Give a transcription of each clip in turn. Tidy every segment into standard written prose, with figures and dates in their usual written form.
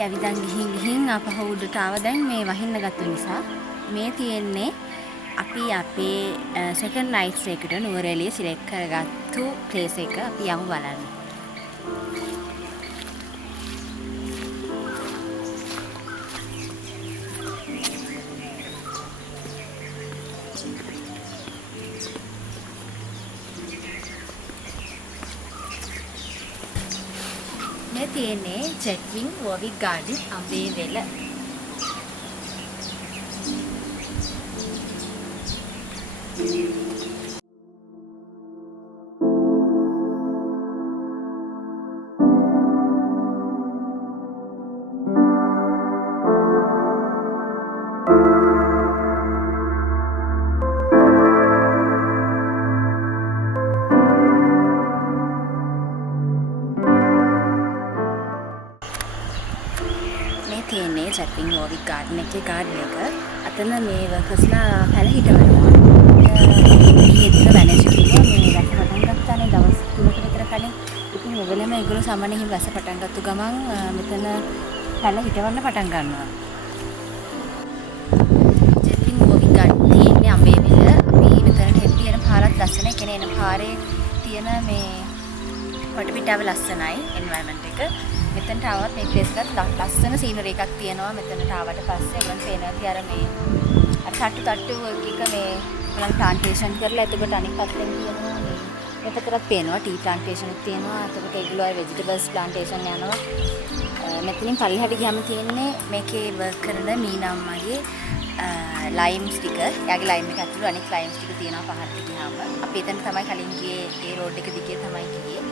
ඇවිදන් ගිහින් ආපහු උඩට ආව. දැන් මේ වහින්න ගත්ත නිසා මේ තියෙන්නේ අපි අපේ සෙකන්ඩ් නයිට් එකට නුවර එළිය සිලෙක්ට් කරගත්තු ප්ලේස් එක. අපි යමු බලන්න. මේ තියෙන්නේ Jetwing Warwick Gardens Ambewela. තියෙන්නේ Jetwing Warwick Garden එකේ garden එක. අතන මේ වර්කර්ස්ලා පැල හිටවනවා. ඊයේදින මැනේජර් කිව්වා මේ රැස් පටන් ගත්තානේ දවස් 3කට විතර කලින්. ඉතින් ඔයගොල්ලෝම ඒගොල්ලෝ සාමාන්‍යයෙන් හිම රැස් පටන් ගත්ත ගමන් මෙතන පැල හිටවන්න පටන් ගන්නවා. Jetwing Warwick Garden තියෙන්නේ අම්බේවිල. මේ මෙතනට එන පාරත් ලස්සනයි. කියන්නේ එන පාරේ තියෙන මේ වටපිටාව ලස්සනයි environment එක. මෙතනට ආවත් මේ ප්ලේස් එකත් ලස්සන සීනරි එකක් තියෙනවා. මෙතනට ආවට පස්සේ ඔයගොල්ලන් පේනවා අර මේ අර තට්ටු වර්ක් එක මේ ඔයගොල්ලන් ප්ලාන්ටේෂන් කරලා එතකොට අනිත් පැත්තෙන් තියෙනවා මේ මෙතකටත් පේනවා ටී ප්ලාන්ටේෂන් එකක් තියෙනවා. එතකොට ඒගොල්ලෝ අය ভেජිටබල්ස් ප්ලාන්ටේෂන් යනවා. මෙතනින් පල්ලෙහාට ගියාම තියෙන්නේ මේකේ වර්ක් කරන මීනම්මගේ ලයිම්ස් ටික. එයාගේ ලයිම් එක ඇතුළේ අනිත් ලයිම්ස් ටික තියෙනවා පහළට ගියාම. අපි එතන තමයි කලින් ගියේ. ඒ රෝඩ් එක දිගේ තමයි ගියේ.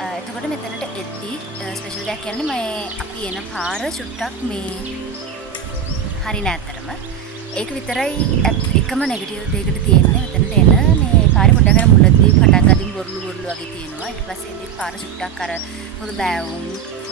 එතකොට මෙතනට එද්දි ස්පෙෂල් දෙයක් කියන්නේ මේ අපි එන පාර චුට්ටක් මේ හරි නැතරම ඒක විතරයි එකම නෙගටිව් දෙයකට තියෙන්නේ. මෙතනට එන මේ පාරේ පොඩ්ඩක් අර මුලදී පටන් ගදින් බොරළු වගේ තියෙනවා. ඊට පස්සේ ඉතින් පාර චුට්ටක් අර පොදු බෑවුම්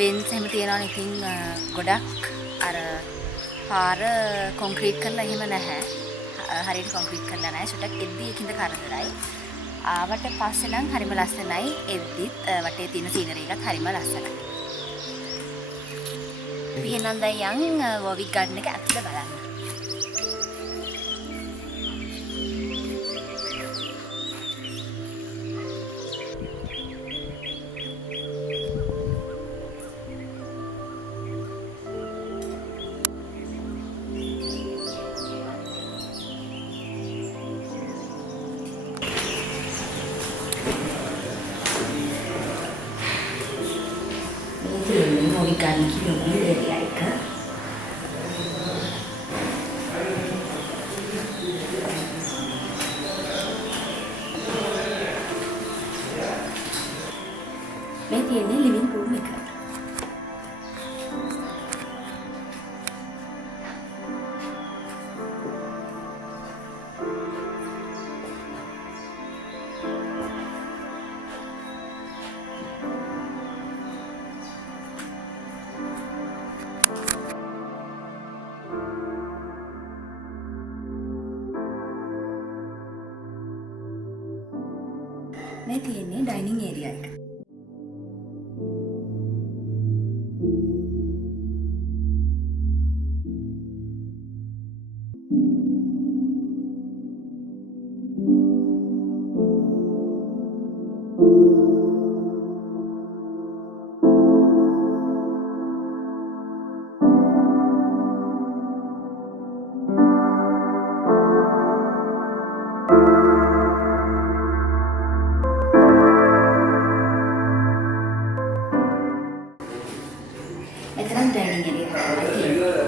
බෙන්ස් එහෙම තියෙනවා. ඉතින් ගොඩක් අර පාර කොන්ක්‍රීට් කරලා එහෙම නැහැ. හරියට කොන්ක්‍රීට් කරලා නැහැ. සුටක් එද්දි ඒකින්ද කරදරයි. ආවට පස්සේ නම් හරිම ලස්සනයි. එද්දිත් වටේ තියෙන සීනරි එකත් හරිම ලස්සනයි. එහෙනම් දැන් යන් වොවික් ගාඩන් එක ඇතුළේ බලන්න. Warwick Garden की Nuwara Eliya එක. මේ තියෙන්නේ ලිවිං රූම් එක. මේ තියෙන්නේ ඩයිනින් ඒරියා එක. මෙතන ඩයිනින් ඒරියා එකක් තියෙනවා.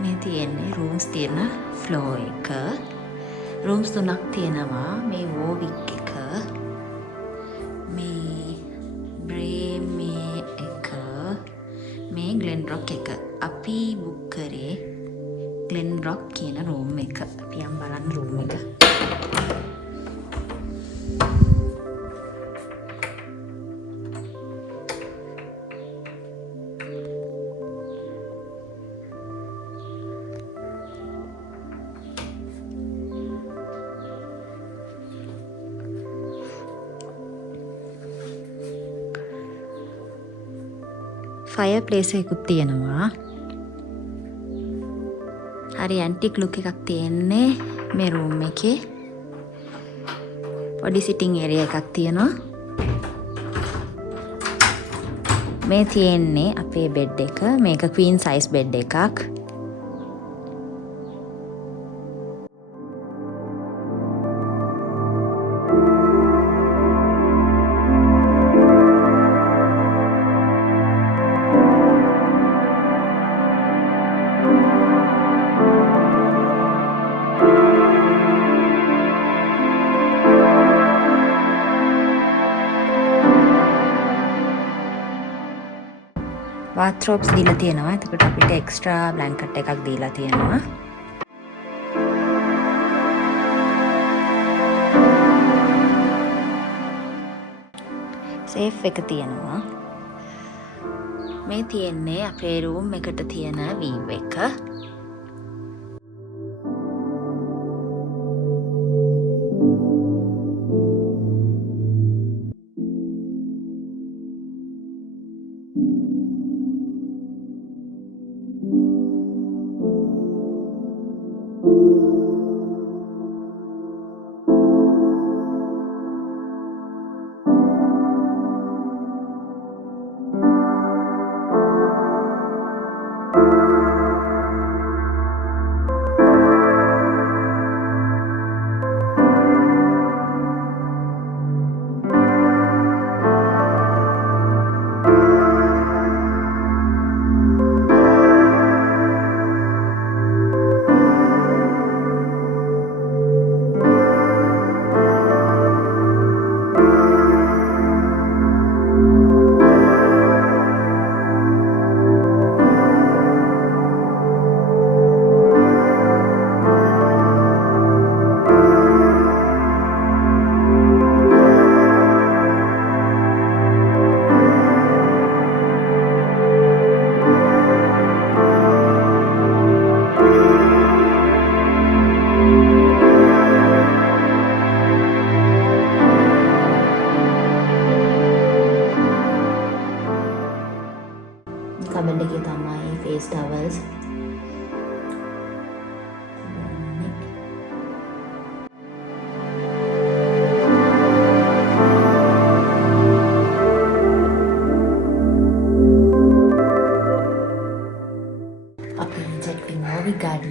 මේ තියෙන්නේ රූම්ස් තියෙන ෆ්ලෝ එක. රූම්ස් 3ක් තියෙනවා. මේ වෝවික් එක, මේ බ්‍රේමේ එක, මේ ග්ලෙන් රොක් එක. අපි බුක් කරේ ග්ලෙන් රොක් කියන රූම් එක. අපි යම් බලන්න රූම් එක. ෆයර්ප්ලේස් එකකුත් තියෙනවා. හරි ඇන්ටික් ලුක් එකක් තියෙන්නේ මේ රූම් එකේ. පොඩි සිටින් ඒරියා එකක් තියෙනවා. මේ තියෙන්නේ අපේ බෙඩ් එක. මේක ක්වීන් සයිස් බෙඩ් එකක්. වාත්‍රෝබ්ස් දීලා තියෙනවා. එතකොට අපිට එක්ස්ට්‍රා බ්ලැන්කට් එකක් දීලා තියෙනවා. සේෆ් එක තියෙනවා. මේ තියෙන්නේ අපේ රූම් එකට තියෙන වීව් එක.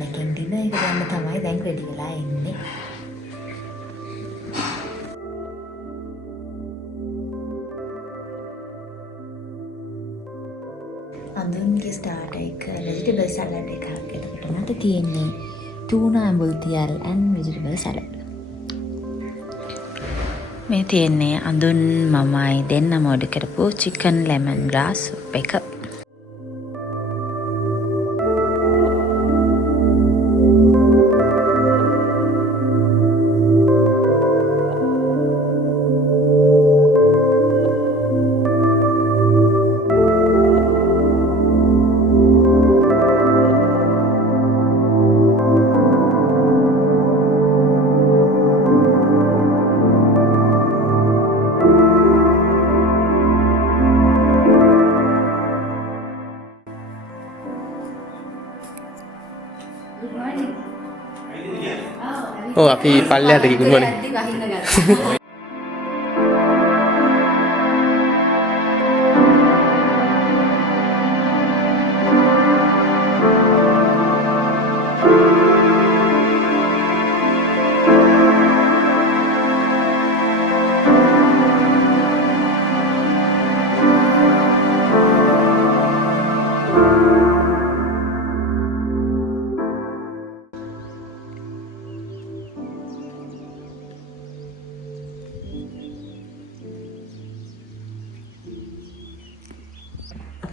එකෙන් ඩිනර් එක ගන්න තමයි දැන් රෙඩි වෙලා ඉන්නේ. අඳුන්ගේ ස්ටාර්ටර් එක vegetable salad එකක්. එතකොට මට තියෙන්නේ tuna ambultial and vegetable salad. මේ තියෙන්නේ අඳුන් මමයි දෙන්නම ඔඩර් කරපු chicken lemon grass soup එක. Oh, අපි පල්ලෙහාට ගිහින් good morning.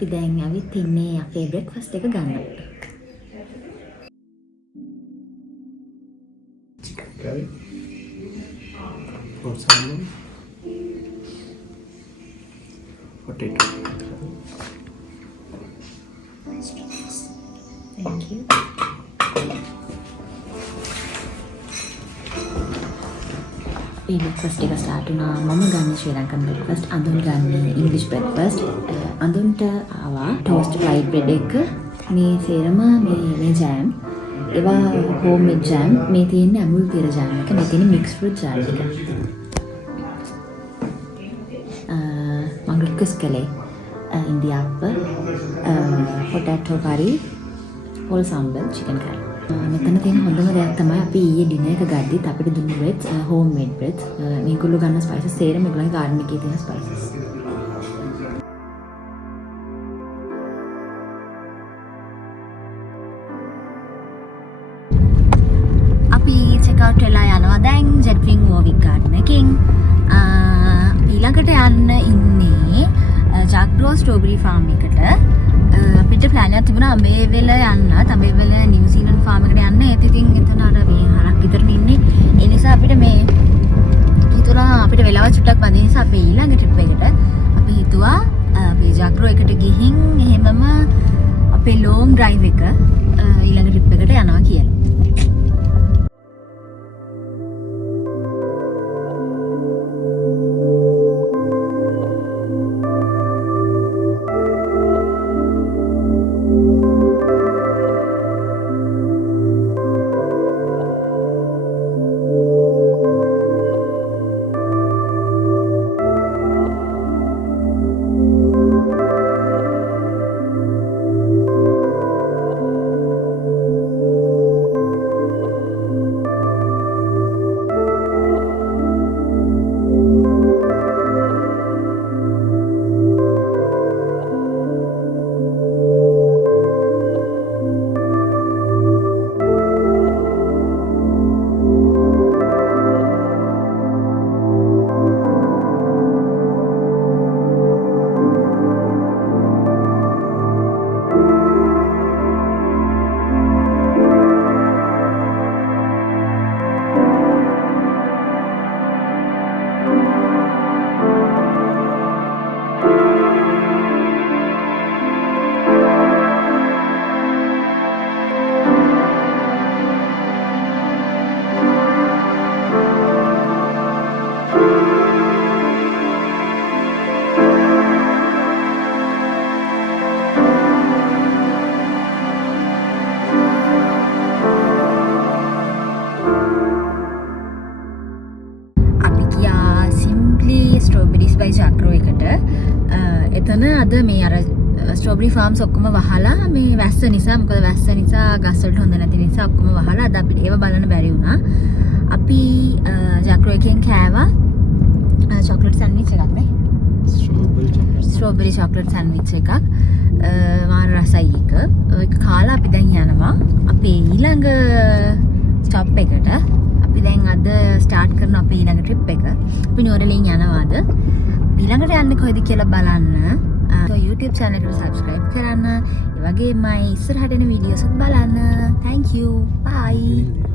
අපි දැන් ඇවිත් ඉන්නේ අපේ බ්‍රෙක්ෆාස්ට් එක ගන්න. Chicken curry. Or salmon. Potato. Thank you. මේ බ්‍රෙක්ෆාස්ට් එක ස්ටාර්ට් වුණා. මම ගන්න ශ්‍රී ලංකන් බ්‍රෙක්ෆාස්ට්, අඳුන් ගන්න ඉංග්‍රීසි බ්‍රෙක්ෆාස්ට්. අඳුන්ට ආවා ටෝස්ට් ෆ්‍රයිඩ් බ්‍රෙඩ් එක. මේ සේරම මේ ජෑම්. ඒවා හෝම් මේඩ් ජෑම්. මේ තියෙන්නේ අමුල් තියර ජෑම් එක. මේ තියෙන්නේ මික්ස් ෆෘට් ජෑම් එක. මම රික්වෙස්ට් කළේ ඉන්දියාප්ප, පොටැටෝ කරි, හොල් සම්බල්, චිකන් කරි. මෙතන තියෙන හොඳම දෙයක් තමයි අපි ඊයේ ඩිනර් එක ගද්දිත් අපිට දුන්නු බ්‍රෙඩ්ස්, හෝම් මේඩ් බ්‍රෙඩ්ස්. මේගොල්ලෝ ගන්න ස්පයිසස් සේරම ඒගොල්ලන්ගේ ගාඩන් එකේ තියෙන ස්පයිසස්. අපි චෙක් අවුට් වෙලා යනවා දැන් Jetwing Warwick Garden එකෙන්. ඊළඟට යන්න ඉන්නේ ජාග්‍රෝ ස්ට්‍රෝබෙරි ෆාම් එකට. අපිට ප්ලෑන් එකක් තිබුණා අඹේවැල යන්නත්. අඹේවැල නිව්සීලන්ත ෆාම් එකට යන්න. ඒත් ඉතින් එතන අර මේ හරක් විතරම ඉන්නේ. ඒ නිසා අපිට මේ හිතුණා අපිට වෙලාව චුට්ටක් බඳින නිසා අපි ඊළඟ ට්‍රිප් එකට අපි හිතුවා අපි ජාග්‍රෝ එකට ගිහින් එහෙමම අපේ ලොන්ග් ඩ්‍රයිව් එක ඊළඟ ට්‍රිප් එකට යනවා කියලා. ස්ට්‍රොබෙරි ෆාම්ස් ඔක්කොම වහලා මේ වැස්ස නිසා මොකද වැස්ස නිසා ගස් වලට හොඳ නැති නිසා ඔක්කොම වහලා අද අපිට ඒව බලන්න බැරි වුණා. අපි ජැක්රෝ එකෙන් කෑවා චොක්ලට් සෑන්ඩ්විච් එකක් නේ. ස්ට්‍රොබෙරි චොක්ලට් සෑන්ඩ්විච් එකක්. මාර රසයි එක. ඒක කාලා අපි දැන් යනවා අපේ ඊළඟ ස්ටොප් එකට. අපි දැන් අද ස්ටාර්ට් කරන අපේ ඊළඟ ට්‍රිප් එක. අපි නුවරඑළියෙන් යනවා අද. ඊළඟට යන්නේ කොහෙද කියලා බලන්න. YouTube channel එකට subscribe කරන්න. ඒ වගේමයි ඉස්සරහට එන වීඩියෝස් බලන්න. Thank you. Bye.